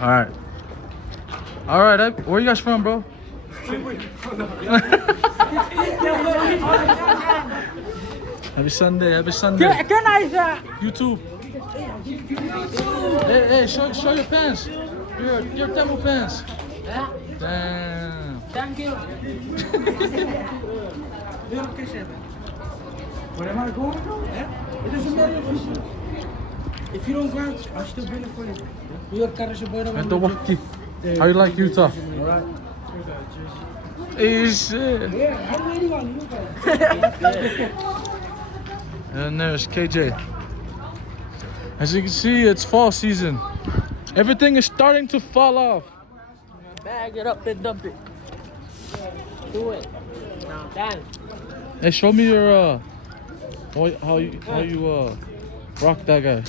Alright. Alright, where you guys from, bro? Happy Sunday, happy Sunday. Can I YouTube. Hey, show your pants. Your temple pants. Damn. Thank you. Where am I going? It doesn't matter if you don't go out, I'll still bring it for you. And the walkie. How you like Utah? Alright. Hey, shit. Yeah, I'm waiting on you guys. And there's KJ. As you can see, it's fall season. Everything is starting to fall off. Bag it up and dump it. Do it. Now dance. Hey, show me your how you rock that guy.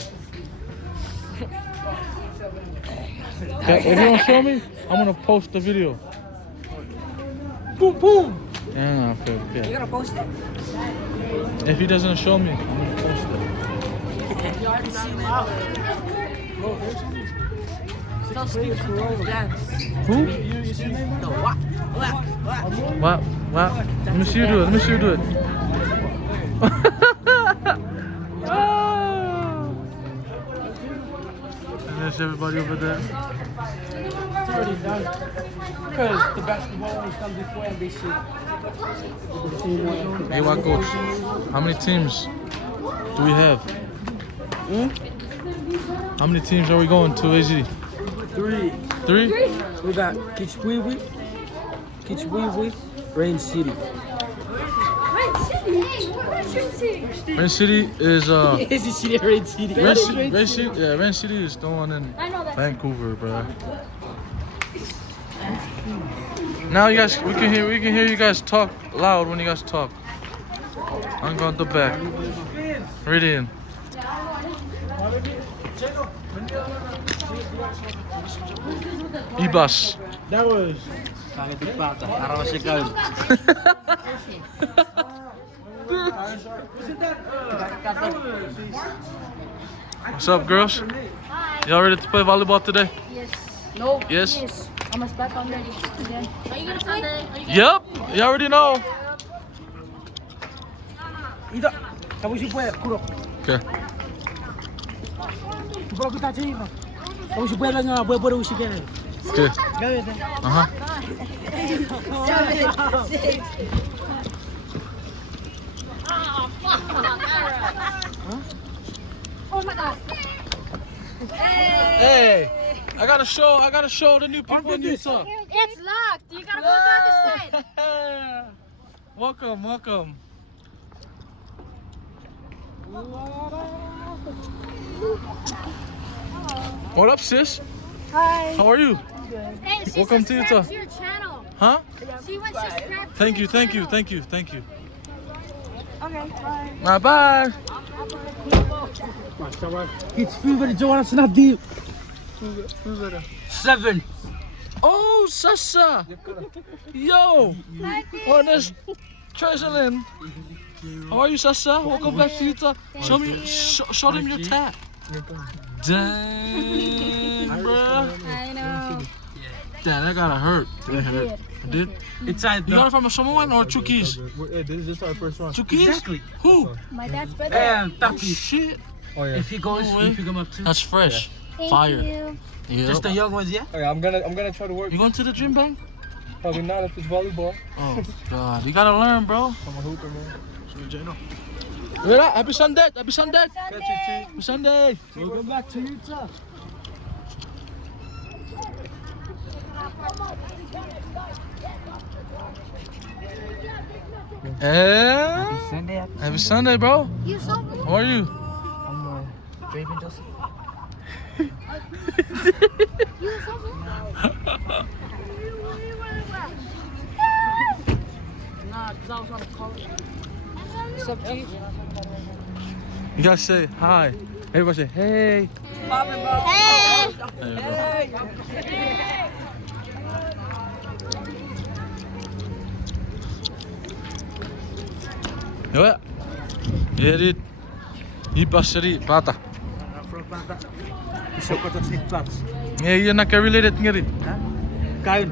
Okay, if you don't show me, I'm gonna post the video. Boom boom. Yeah, okay, You okay. gonna post it? If he doesn't show me, I'm gonna post it. You already seen it. Bro, there's something. So Steve dance. Who? No, what? Wow. Let me see you do it. Oh. And there's everybody over there. It's already done. Because the basketball always comes before NBC. Hey, what coach? How many teams do we have? How many teams are we going to, AZ? 3. 3? We got Kichwiwi, Rain City. Rain City is Is it City, Rain City? Rain City is the one in Vancouver, bro. Now you guys, we can hear you guys talk loud when you guys talk. I'm going to the back. Right in. Ibas. That was. What's up, girls? Y'all ready to play volleyball today? Yes. No. Yes? Yes. I'm gonna start on ready again. Are you gonna play? Yep. You already know. Ida, kamu si puede, kuro. Okay. Kuro kita cari mah. Kamu si puede nga, boleh usi kene. Okay. Gawin dah. Uh-huh. 7, 6. Oh my god. Hey, I gotta show the new people in Utah. It's locked. You gotta go to the other side. Welcome. What up, sis? Hi. How are you? Hey, she Welcome to subscribed Utah. to your channel. Huh? She went to subscribe to Thank you. your channel. Okay, bye. Bye. It's fever, Jonas, not deep. 7. Oh, Sasa. Yo. Oh, there's Treasureland. How are you, Sasa? Welcome back to Utah. Show me, show them your tap. Dang, bro. I know. Damn, that gotta hurt. That hurt. It did? Inside You got it from a Samoan or Chukis? This is our first one. Chukis? Exactly. Who? My dad's brother. And Oh, Tapi. shit. Oh yeah. If he goes, No we way. pick him up too. That's fresh. Thank Fire. you. Yeah. Just the young ones, yeah? Okay, I'm gonna try to work. You going to the gym, bang? Probably not if it's volleyball. Oh, God. You gotta learn, bro. I'm a hooper, man. Happy Sunday. Happy Sunday. Catch you, T. Happy Sunday. Welcome back to Utah. Yeah. Sunday. Happy Sunday, bro. You saw How are you? I'm Draven Joseph. You saw Nah, because I was on the call. What's up, G? You guys say hi. Everybody say hey. Hey! There you go. Ja, ja dit. Hier passerie, Pata. Zo kort, dat is niet plaats. Iya nak related ngeri. Kain.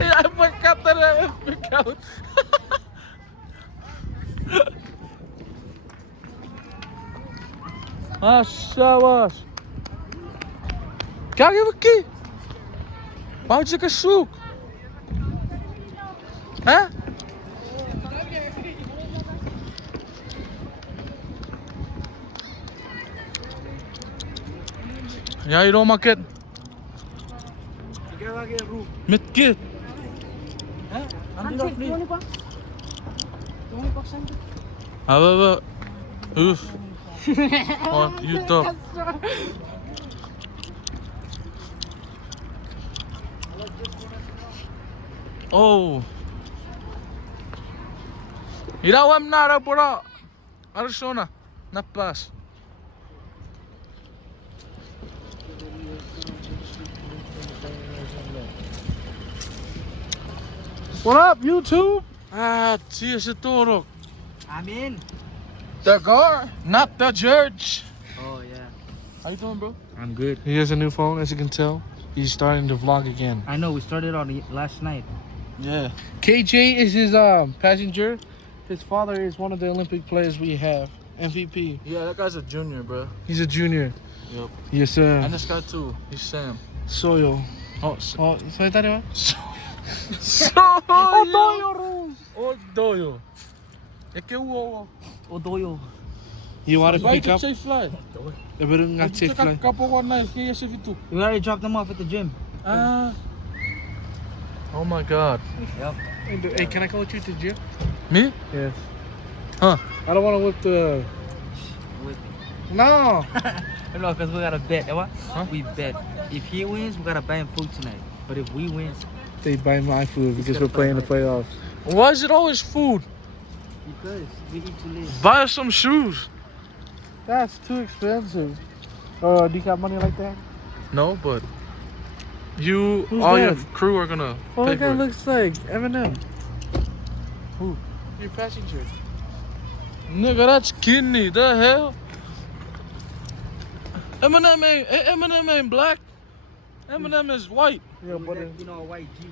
Ya berkata dah berkaut. Aşağı. क्या ये वक्की? पाँच का सूख हैं? Ya you don't market. Mitke. Apa? Oh, YouTube. Oh. Irawam nara pura. Arsona. Napas. What up, YouTube? Ah, tia se torok. I'm in. The gar, not the church. Oh yeah. How you doing, bro? I'm good. He has a new phone, as you can tell. He's starting to vlog again. I know we started on last night. Yeah. KJ is his passenger. His father is one of the Olympic players we have. MVP. Yeah, that guy's a junior, bro. He's a junior. Yep. Yes, sir. And this guy too. He's Sam. Soyo. Oh, Oh, say that again. Odoyo. Odoyo. É que o Odoyo. You want to vai pick up? que fly. Eu vou não te fly. Kapo ko na que esse vitu. We already dropped them off at the gym. Ah. Oh my God. Yep. Hey, can I go with you to the gym? Me? Yes. Huh? I don't want to whip the. No. No, because we got to bet. What? Huh? We bet. If he wins, we got to buy him food tonight. But if we win, They buy my food because we're playing the playoffs. Why is it always food? because we need to live. Buy us some shoes. That's too expensive. Do you got money like that? No, but you, Who's all your that? crew are gonna Oh, pay that guy for it. looks like Eminem. Who? Your passenger. Nigga, that's kidney. The hell? Eminem ain't black. Eminem is white. Yeah, but You know, a white G